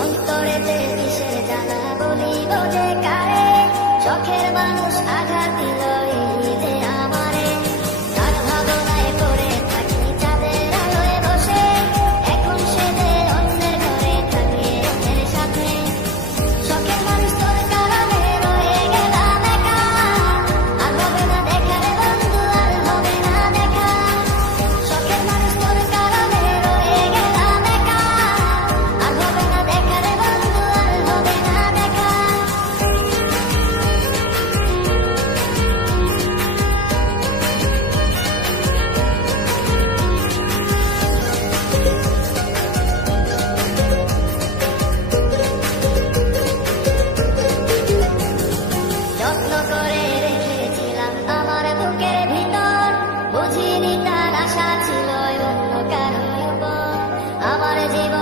অন্তরেতে কিসের জ্বালা বলিব যে কারে, চোখের মানুষ আঘাত দিল এই যে আমারে। তার ভাবনায় পড়ে থাকি চাঁদের আলোয় বসে, এখন সে যে অন্যের ঘরে থাকে অন্যের সাথে। শখের মানুষ তোর কারণে রয়ে গেলাম একা, আর হবে না দেখা রে বন্ধু, আর হবে না দেখা। শখের মানুষ তোর কারণে রয়ে গেলাম একা, আর হবে না দেখা রে বন্ধু, আর হবে না দেখা। যত্ন করে রেখেছিলাম আমার বুকের ভিতর, বুঝিনি তার আশা ছিল অন্য কারো উপর। আমার জীবন